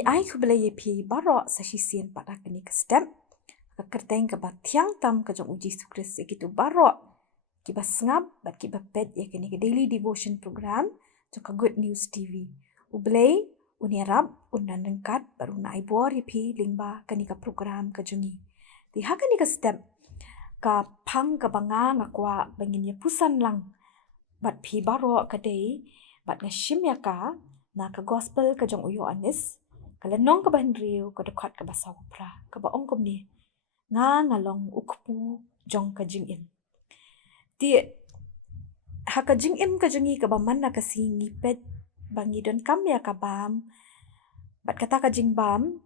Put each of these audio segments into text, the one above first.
Ni ai ku belai pi baro sa sisien pada kini ke step ka kerteng ke batiang tam ke jong uji sukres gitu baro ki ba sngap bat ki ba pet ya kini ke daily devotion program jong ka good news tv u belai uni arab unan dengkat baru na ai bor pi lingba kini ka program ke jongi ti ha kini ke step ka pang ka banga ngakwa bangin ya pusan lang bat pi baro ka dei bat ngashim ya ka na ka gospel ka jong uyo anis kala nong ka bandriu ka dekat ka basau pra ka ba ong kom ni nga ngalong ukpu jong ka jing im ti ha ka jing im ka jongi ka ba man na ka singi pet bangi don kam ya ka bam bat kata ka jing bam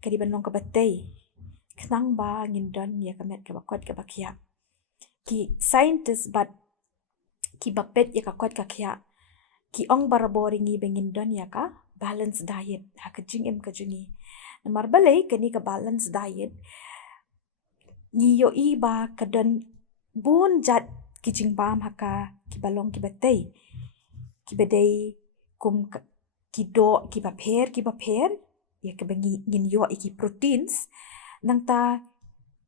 ka di banong ka batei knang ba ngin don ya ka met ka ba kwat ka ba kya ki scientist bat ki ba pet ya ka kwat ka kya ki ong baraboringi bengin don ya ka balance diet ha ka jing im ka jongi namar balai kani ka balance diet ni yo i ba ka don bun jat ki jing bam ha ka ki balong ki batei ki bedei kum ki do ki ba pher ya ka bengi ngin yo iki proteins nang ta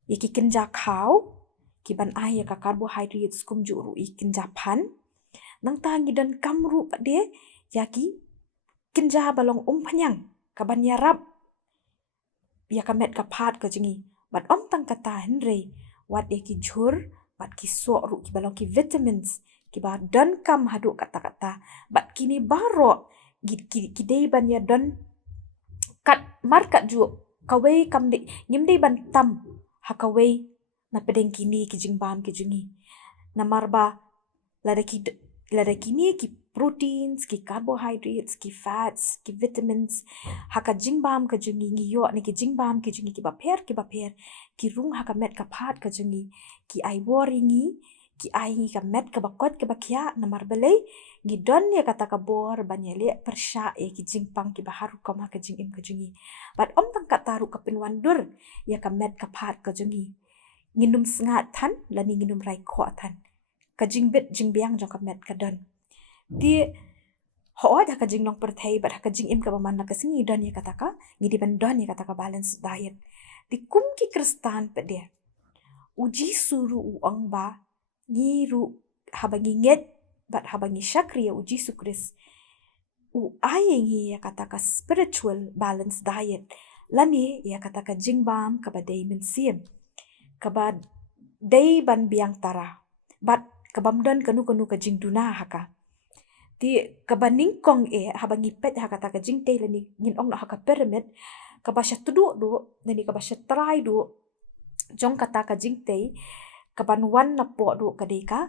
ya ki kenja khau ki ban ai ya ka carbohydrates kum ju ru i kenja phan nang ta ngi don kam ru pa de ya ki kenja balong phanyang ka ban ya rap ya ka met ka phat ka jingi bat om tang kata henre wat ya ki jhur bat ki so ru ki balong ki vitamins ki ba don kam hadu kata bat kini baro ki dei ban ya don kat mar kat ju kawei kam de ngim dei ban tam ha kawei na pedeng kini ki jingbam ki jungi na marba lada kini ki proteins ki carbohydrates ki fats ki vitamins ha ka jingbam ka jungi ngi yo ni ki jingbam ki jungi ki ba pher ki rung ha ka met ka phat ka jungi ki ai boringi ki ai ngi ka met ka bakot ka bakya na marbelai ngi don ya kata ka bor banya le persha e ki jingpang ki baharu ka ma ka jingim ka jungi bat om tang ka taru ka penwandur ya ka met ka phat ka jungi nginum sngat than lani nginum rai kho than ka jingbet jingbiang jong ka met ka don ti ho da ka jingnong perthai bat ka jingim ka baman ka singi don ya kata ka ngi di ban don ya kata ka balance diet ti kum ki kristan pe dia uji suru u ong ba ngiru habangi nget bat habangi shakriya uji sukris u ayengi ya kata ka spiritual balance diet lani ya kata ka jingbam ka badai mensiem ka ba dei ban biang tara bat ka bamdon kanu ka jingduna haka ti ka baning kong habangi pet ha kata ka jingte lani ngin ong na haka pyramid ka ba shatudu du nani ka ba shatrai du jong kata ka jingte ka ban wan na po du ka dei ka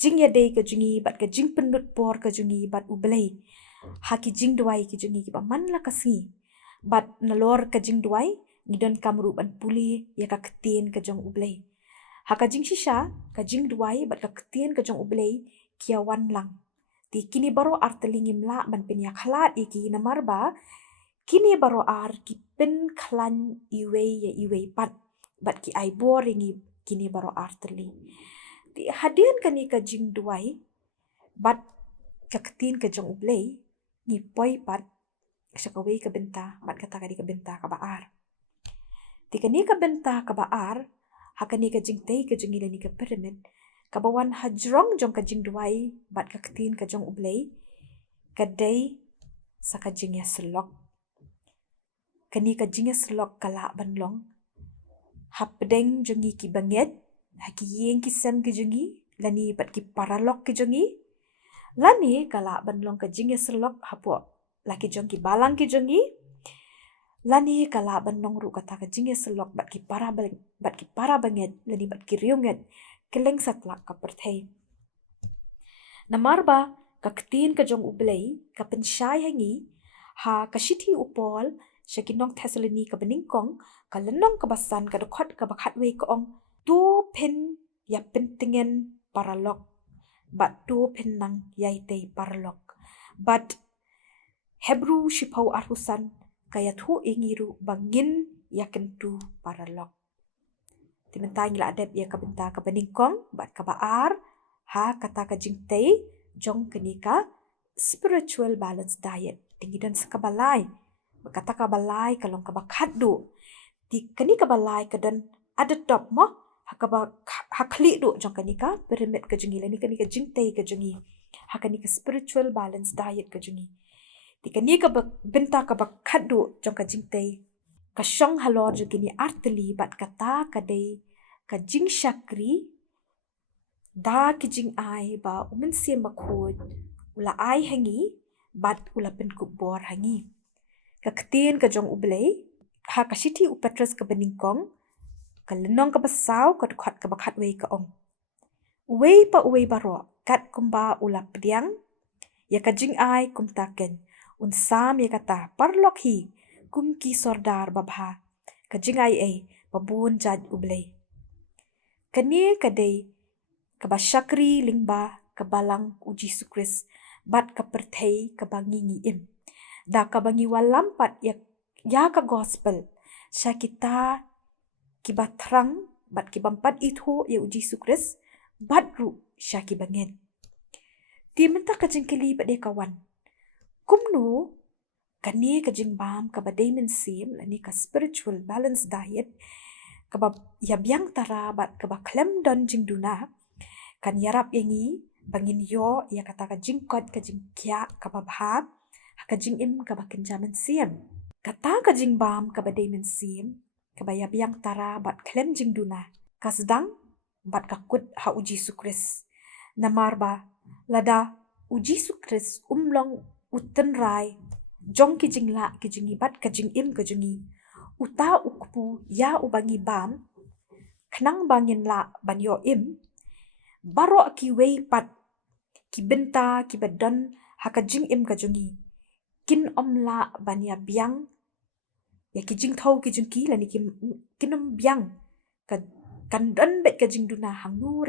jing ya dei ka jungi bat ka jing penut por ka jungi bat u belai ha ki jing duai ki jungi ki ba man la ka si bat nalor ka jing duai ngidon kamru ban puli ya ka ketin ka jong u belai ha ka jing shisha ka jing duai bat ka ketin ka jong u belai kia wan lang ti kini baro artelingim la ban pen ya khalat iki na marba kini baro ar ki pen khlan iwei pat bat ki ai boringi kini baro arteli ti hadian kani ka jing duai bat ka ketin ka jong ublei ni poi pat syakawei ka benta bat kata kadi ka benta ka baar ti kani ka benta ka baar hakani ka jing tei ka jongi lani ka pyramid ka bawan hajrong jong ka jing duai bat ka ketin ka jong ublei ka dei sa ka jing ya selok kani ka jing ya selok kala banlong hapdeng jongi ki banget haki yeng ki sem ki jongi lani bat ki paralok ki jongi lani kala banlong ka jing ya selok hapo laki jong ki balang ki jongi lani kala banlong ru kata ka jing ya selok bat ki para banget lani bat ki riunget keleng satlak ka perthei namarba ka ketin ka jong ublei ka pensyai hangi ha ka shithi upol shakinong thesalini ka beningkong ka lenong ka basan ka dokot ka bakhatwe ka ong tu pen ya pentingen paralok bat tu pen nang yaitei paralok bat hebru shipau arhusan kaya thu ingiru bangin yaken tu paralok timentang la adep ya ka benta ka beningkong bat ka baar ha kata ka jingtei jong kenika spiritual balance diet tinggi dan sekabalai. Berkata kabalai kalong kabakat do. Di kani kabalai kadan ada top mo. Hakli do jong kani ka pyramid kajungi lani kani ka jingtei kajungi. Hakani ka spiritual balance diet kajungi. Di kani ka benta kabakat do jong ka jingtei. Kasyong halor jo kini arteli bat kata kadai ka jing syakri da kijing ai ba umensi makhod ula ai hangi bat ula penkuk bor hangi. Kaktin ka jong ublay, ha kasiti upatras ka beningkong, ka lenong ka basaw, ka dukhat ka bakat way ka ong. Uway pa uway baro, kat kumba ula pediang, ya ka jing ay kumtaken, unsam ya kata parlok hi, kumki sordar babha, ka jing ay babun jad ublay. Kani kadai, ka basyakri lingba, ka balang uji sukris, bat ka pertay ka bangingi im. Da ka bangi walampat ya ka gospel sya kita kibatrang bat kibampat itu ya uji sukris bat ru sya kibangen ti menta ka jengkeli bade kawan kumnu kani ka jingbam ka badai mensim lani ka spiritual balance diet ka ya biang tara bat ka klem don jingduna kan yarap yangi bangin yo ya kata ka jingkot ka jingkya ka babha ka jing im ka bakin jaman siem. Kata ka jing bam ka badai men siem. Ka baya biang tara bat klem jing duna. Ka sedang bat ka kut ha uji sukris. Namar ba lada uji sukris umlong uten rai. Jong ki jing la ki jingi bat ka jing im ka jingi. Uta ukpu ya ubangi bam. Kenang bangin la ban yo im. Baro ki wei pat. Ki benta ki badan ha ka jing im ka jingi. Kin omla banya biang ya kijing thau kijing ki lani kinom biang kan don bet kajing duna hangnu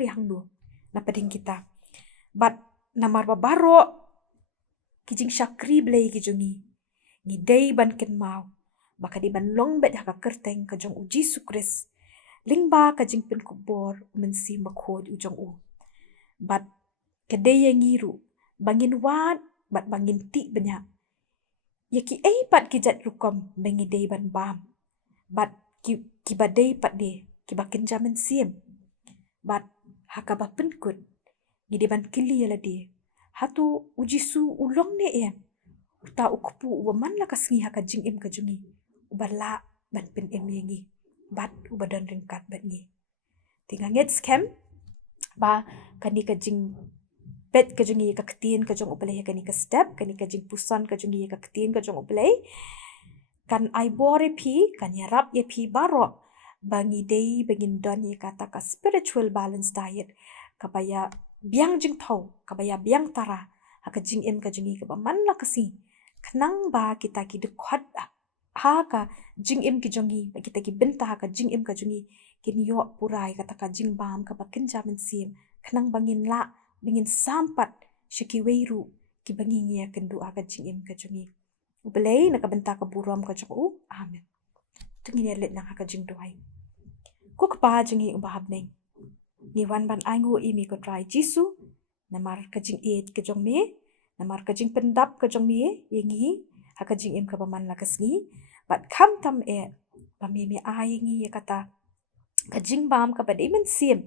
na pading kita bat namar babaro kijing syakri blay kijungi ngidei ban ken mau baka di ban long bet haka kerteng kajong uji sukris lingba kajing pen kubor mensi makhod ujong u bat kedai yang ngiru bangin wat bat bangin ti banyak ya ki pat ki jat rukom bengi dei ban bam bat ki badai pat de ki bakin jaman siem bat haka ba penkut ni de ban kili ala de hatu uji su ulong ne uta ukpu ubaman la kasngi haka jing im ka jungi ubala ban pen em yengi bat ubadan ringkat bat ngi tinganget scam ba kani ka jing bet ka jungi ka ketin ka jong uplay kani ka step kani ka jing pusan ka jungi ka ketin ka jong uplay kan ai bore pi kan yarap ye pi baro bangi dei bangin don ye kata ka spiritual balance diet kabaya biang jing thau kabaya biang tara ha ka jing em ka jungi ka man la kasi kenang ba kita ki dekhat ha ka jing em ki jongi ba kita ki benta ha ka jing em ka jungi kin yo purai kata ka jing bam ka bakin jaman sim kenang bangin la bingin sampat syaki weiru ki bangin ya kendu aga jing im ka jungi ubelai nak benta ka buram ka jong amen tungi ne let nang ha ka jing duai ko ka pa jungi ubahab neng ni wan ban aingu imi ko try jisu namar ka jing et ka jong me namar ka jing pendap ka jong me yengi ha ka jing im ka paman la kasngi bat kam tam ba me ai ngi ya kata ka jing bam ka badai men sim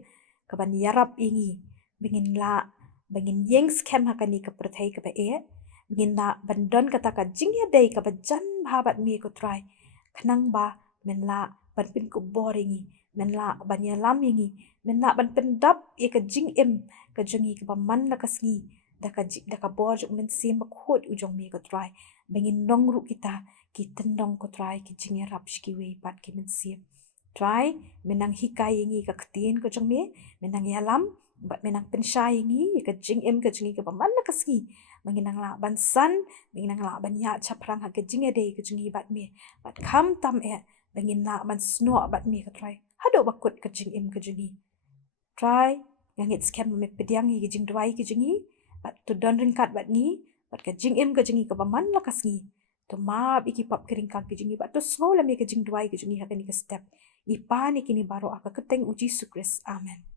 ka ban yarap ingi bingin la bingin yeng scam hakani ka perthai ka ba bingin la bandon kata ka jing ya dei ka ba jan bhabat mi ko try khnang ba men la ban pin ko boringi men la ban ya lam yingi men la ban pendap ye ka jing em ka jungi ka ba man la kasngi da ka bor jok men sim ba khot ujong mi ko try bingin nong ru kita ki tendong ko try ki jing ya rap shki we pat ki men sim try menang hikai yingi ka ktin ko jong me menang ya lam bat menang pensyai ngi ka jing em ka jingi ka paman na kasngi manginang la ban san manginang la ban ya chaprang ha ka jing ade ka jingi bat me bat kham tam bangin la ban sno bat me ka try hado bakut ka jing em ka jingi try ngit scam me pediang ngi jing dwai ka jingi bat tu don ringkat bat ngi bat ka jing em ka jingi ka paman la kasngi to ma iki pap kering ka jingi bat to so la me ka jing dwai ka jingi ha ka ni ka step ipa ni kini baro aka keteng uji sukris amen